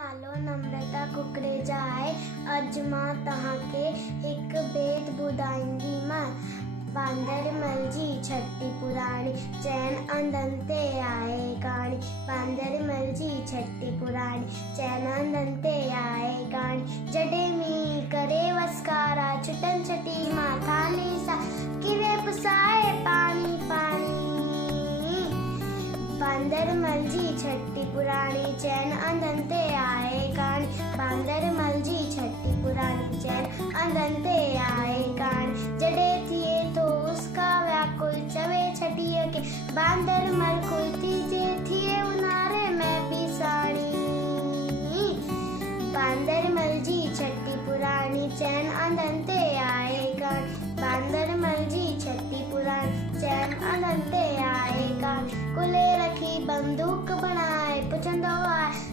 नालो नम्रता कुकरेजा है। अज मां तहांखे हिक बेत ॿुधाईंदी मां। बांदरमल जी छठी पुराणी चैन अंधनि ते आहे कहाणी। बांदरमल जी छठी पुराणी चैन अंधनि ते आहे कहाणी। जॾहिं मींहुं करे वसकारा छुटनि छठी मां थाली सा किरे पुसाए पाणी पाणी। बांदरमल जी छठी पुराणी चैन अंधनि ते आहे कहाणी। बांदरमल जी छठी पुराणी चैन अंधनि ते आहे कहाणी। जॾहिं थिए थो उसका व्याकुल चवे छठीअ खे बांदरमल कोई तीजे थिए उनारे में भी साणी। बांदरमल जी छठी पुराणी चैन अंधनि ते आहे कहाणी। बांदरमल जी छठी पुराणी चैन अंधनि ते आहे कहाणी। कुले रखी बंदूक बनाए पुछंदो आहे